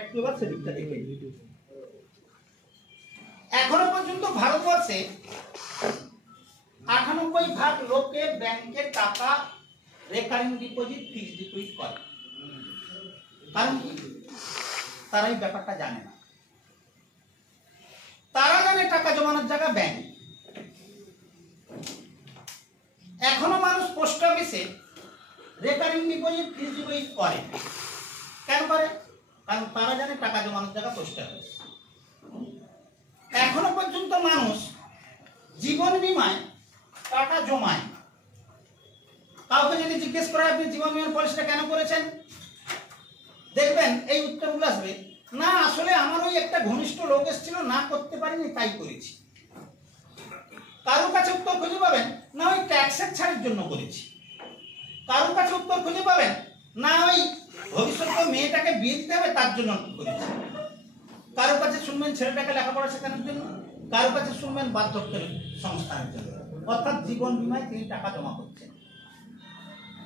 একবার সেদিকটা দেখে এখনো পর্যন্ত ভারতবর্ষে 98% লোকে ব্যাংকের টাকা রেকারিং ডিপোজিট ফিক্সড ডিপোজিট করে। কারণ কি? তারা এই ব্যাপারটা জানে না। তারা জানে টাকা জমানোর জায়গা ব্যাংক। এখনো মানুষ পোস্ট অফিসে রেকারিং ডিপোজিট ফিক্সড ডিপোজিট করে। কেন করে? কারণ তারা জানে টাকা জমানোর জায়গা পোস্ট অফিস। এখনো পর্যন্ত মানুষ জীবন বীমায় টাকা জমায়। কাউকে যদি জিজ্ঞেস করা হয় আপনি জীবন বীমার পলিসিটা কেন করেছেন, দেখবেন এই উত্তরগুলো আসবে, না আসলে আমার ওই একটা ঘনিষ্ঠ লোক এসেছিল, না করতে পারিনি তাই করেছি। কারোর কাছে উত্তর খুঁজে পাবেন, না ওই ট্যাক্সের ছাড়ের জন্য করেছি। কারোর কাছে উত্তর খুঁজে পাবেন, না ওই ভবিষ্যতে মেয়েটাকে বিয়ে দিতে হবে তার জন্য করেছি। কারোর কাছে শুনবেন ছেলেটাকে লেখাপড়া শেখানোর জন্য, কারোর কাছে শুনবেন বার্ধক্যের সংস্থানের জন্য। অর্থাৎ জীবন বীমায় তিনি টাকা জমা করছেন।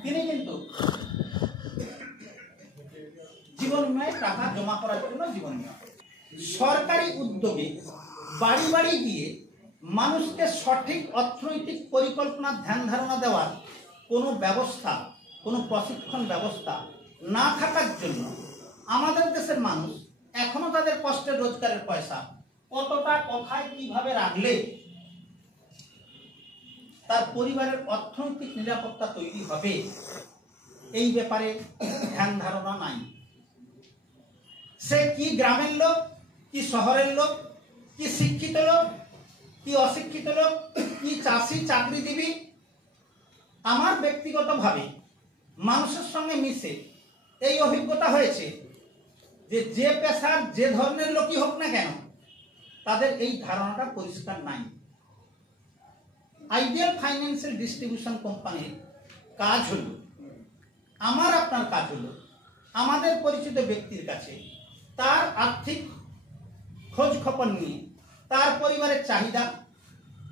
তিনি কিন্তু জীবন বীমায় টাকা জমা করার জন্য জীবন বীমা করছেন। সরকারি উদ্যোগে বাড়ি বাড়ি গিয়ে মানুষকে সঠিক অর্থনৈতিক পরিকল্পনার ধ্যান ধারণা দেওয়ার কোনো ব্যবস্থা, কোনো প্রশিক্ষণ ব্যবস্থা না থাকার জন্য আমাদের দেশের মানুষ এখনো তাদের কষ্টের রোজগারের পয়সা কতটা কোথায় কিভাবে রাখলে তার পরিবারের অর্থনৈতিক নিরাপত্তা তৈরি হবে এই ব্যাপারে ধ্যান ধারণা নাই। সে কি গ্রামের লোক, কি শহরের লোক, কি শিক্ষিত লোক, কি অশিক্ষিত লোক, কি চাষি চাকরিজীবী, আমার ব্যক্তিগতভাবে মানুষের সঙ্গে মিশে এই অভিজ্ঞতা হয়েছে যে যে পেশার যে ধরনের লোকই হোক না কেন তাদের এই ধারণাটা পরিষ্কার নাই। আইডিয়াল ফাইন্যান্সিয়াল ডিস্ট্রিবিউশন কোম্পানির কাজ হলো, আমার আপনার কাজ হলো আমাদের পরিচিত ব্যক্তির কাছে তার আর্থিক খোঁজ খবর নিয়ে তার পরিবারের চাহিদা,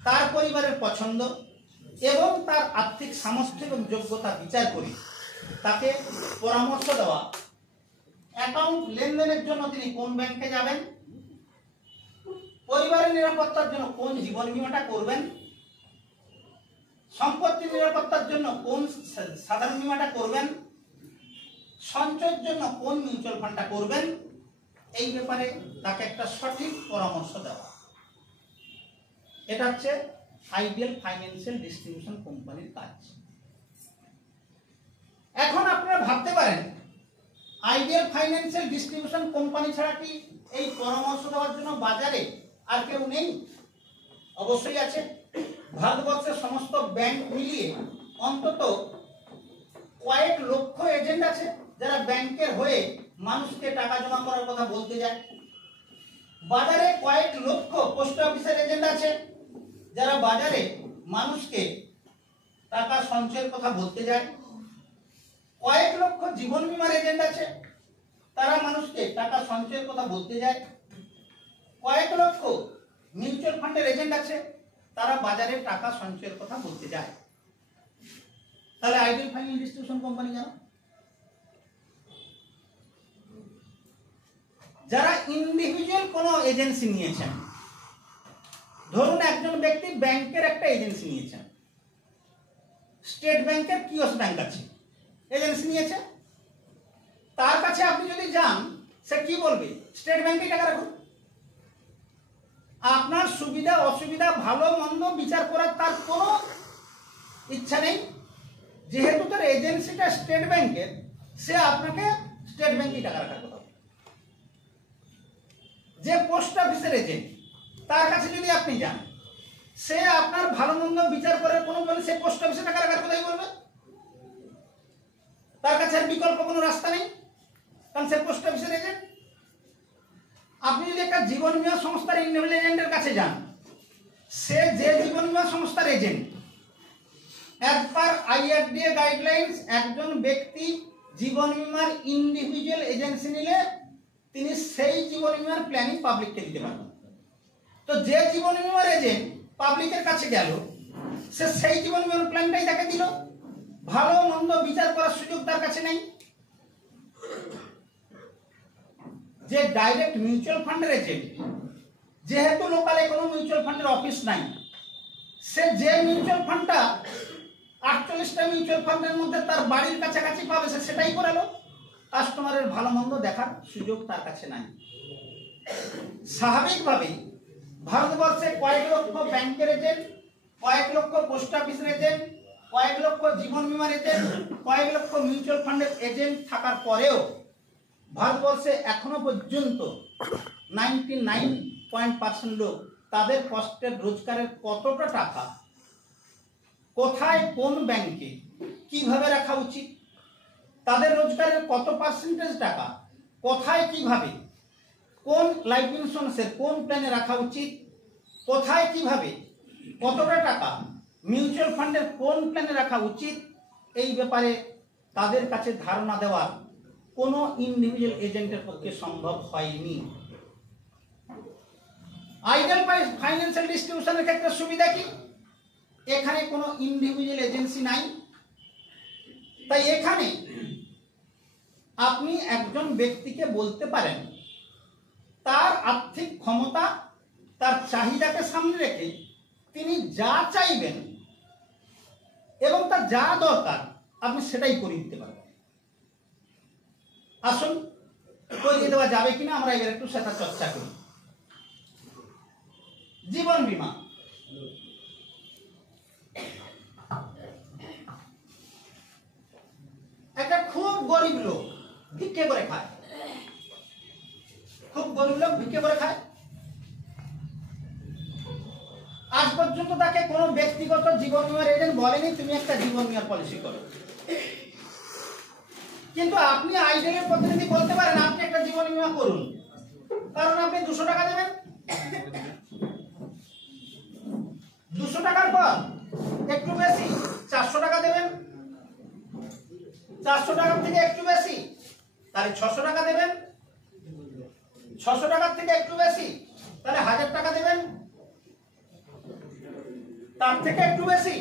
তার পরিবারের পছন্দ এবং তার আর্থিক সামর্থ্য এবং যোগ্যতা বিচার করে তাকে পরামর্শ দেওয়া, অ্যাকাউন্ট লেনদেনের জন্য তিনি কোন ব্যাংকে যাবেন, পরিবারের নিরাপত্তার জন্য কোন জীবন বীমাটা করবেন, সম্পত্তি নিরাপত্তার জন্য কোন সাধারণ বীমাটা করবেন, সঞ্চয়ের জন্য কোন মিউচুয়াল ফান্ডটা করবেন, এই ব্যাপারে তাকে একটা সঠিক পরামর্শ দেওয়া। এটা হচ্ছে আইডিয়াল ফাইন্যান্সিয়াল ডিস্ট্রিবিউশন কোম্পানির কাজ। এখন আপনারা ভাবতে পারেন আইডিয়াল ফাইন্যান্সিয়াল ডিস্ট্রিবিউশন কোম্পানি ছাড়া কি এই পরামর্শ দেওয়ার জন্য বাজারে আর কেউ নেই? অবশ্যই আছে। ভারতবর্ষের সমস্ত ব্যাংক মিলিয়ে অন্তত কয়েক লক্ষ এজেন্ট আছে যারা ব্যাংকের হয়ে মানুষকে টাকা জমা করার কথা বলতে যায়। বাজারে কয়েক লক্ষ পোস্ট অফিসের এজেন্ট আছে যারা বাজারে মানুষকে টাকা সঞ্চয়ের কথা বলতে যায়। কয়েক লক্ষ জীবন বীমার এজেন্ট আছে, তারা মানুষকে টাকা সঞ্চয়ের কথা বলতে যায়। কয়েক লক্ষ মিউচুয়াল ফান্ডের এজেন্ট আছে, তারা বাজারে টাকা সঞ্চয়ের কথা বলতে যায়। তাহলে আইডিয়াল ফাইন্যান্সিয়াল ডিস্ট্রিবিউশন কোম্পানি কেন? যারা ইন্ডিভিজুয়াল কোনো এজেন্সি নিয়েছেন, ধরুন একজন ব্যক্তি ব্যাংকের একটা এজেন্সি নিয়েছেন, স্টেট ব্যাংকের কিয়স ব্যাংক আছে, এজেন্সি নিয়েছে, তার কাছে আপনি যদি যান সে কি বলবে? স্টেট ব্যাংকে টাকা রাখুন। আপনার সুবিধা অসুবিধা ভালো মন্দ বিচার করার তার কোনো ইচ্ছা নেই। যেহেতু তার এজেন্সিটা স্টেট ব্যাংকের, সে আপনাকে স্টেট ব্যাংকে টাকা রাখার কথা। যে পোস্ট অফিসের এজেন্ট, তার কাছে যদি আপনি যান, সে আপনার ভালো মন্দ বিচার করার কোনো সে পোস্ট অফিসে টাকা রাখার কথাই বলবে। তার কাছে আর বিকল্প কোনো রাস্তা নেই, কারণ সে পোস্ট অফিসের এজেন্ট। আপনি যদি একটা জীবন বীমা সংস্থার ইন্ডিভিজুয়াল এজেন্টের কাছে যান, সে যে জীবন বীমা সংস্থার agent, as per IRDA guidelines একজন ব্যক্তি জীবন বীমার ইন্ডিভিজুয়াল এজেন্সি নিলে তিনি সেই জীবন বীমার প্ল্যানিং পাবলিককে দিতে পারবেন। তো যে জীবন বীমার এজেন্ট পাবলিকের কাছে গেল, সে সেই জীবন বীমার প্ল্যানটাই তাকে দিল, ভালো মন্দ বিচার করার সুযোগ তার কাছে নেই। যে ডাইরেক্ট মিউচুয়াল ফান্ডের এজেন্ট, যেহেতু লোকালে কোনো মিউচুয়াল ফান্ডের অফিস নাই, সে যে মিউচুয়াল ফান্ডটা 48টা মিউচুয়াল ফান্ডের মধ্যে তার বাড়ির কাছাকাছি পাবে সে সেটাই করালো। কাস্টমারের ভালো মন্দ দেখার সুযোগ তার কাছে নাই। স্বাভাবিকভাবে ভারতবর্ষে কয়েক লক্ষ ব্যাংকের এজেন্ট, কয়েক লক্ষ পোস্ট অফিসের এজেন্ট, কয়েক লক্ষ জীবন বীমার এজেন্ট, কয়েক লক্ষ মিউচুয়াল ফান্ডের এজেন্ট থাকার পরেও ভারতবর্ষে এখনো পর্যন্ত 99% লোক তাদের কষ্টের রোজগারের কতটা টাকা কোথায় কোন ব্যাংকে কিভাবে রাখা উচিত, তাদের রোজগারের কত পার্সেন্টেজ টাকা কোথায় কিভাবে কোন লাইফ ইন্স্যুরেন্সের কোন প্ল্যানে রাখা উচিত, কোথায় কিভাবে কতটা টাকা মিউচুয়াল ফান্ডের কোন প্ল্যানে রাখা উচিত, এই ব্যাপারে তাদের কাছে ধারণা দেওয়ার কোনো ইন্ডিভিজুয়াল এজেন্টের পক্ষে সম্ভব হয়নি। আইডিয়াল ফাইন্যান্সিয়াল ডিস্ট্রিবিউশনের ক্ষেত্রে সুবিধা কি? এখানে কোনো ইন্ডিভিজুয়াল এজেন্সি নাই, তাই এখানে আপনি একজন ব্যক্তিকে বলতে পারেন তার আর্থিক ক্ষমতা, তার চাহিদাকে সামনে রেখে তিনি যা চাইবেন এবং তার যা দরকার আপনি সেটাই করে দিতে পারবেন। আসুন করিয়ে দেওয়া যাবে কিনা আমরা এবার একটু সেটা চর্চা করি। জীবন বীমা, একটা খুব গরিব লোক ভিক্ষে করে খায়, খুব গরিব লোক ভিক্ষে করে খায়। আজ পর্যন্ত তাকে কোনো ব্যক্তিগত জীবন বীমার এজেন্ট বলেনি তুমি একটা জীবন বীমার পলিসি করো, কিন্তু আপনি আইডিয়ালের প্রতিনিধি বলতে পারেন আপনি একটা জীবন বীমা করুন, কারণ আপনি 200 টাকা দেবেন, 200 টাকার পর একটু বেশি 400 টাকা দেবেন, 400 টাকার থেকে একটু বেশি তাহলে 600 টাকা দেবেন, 600 টাকার থেকে একটু বেশি তাহলে 1000 টাকা দেবেন, তার থেকে একটু বেশি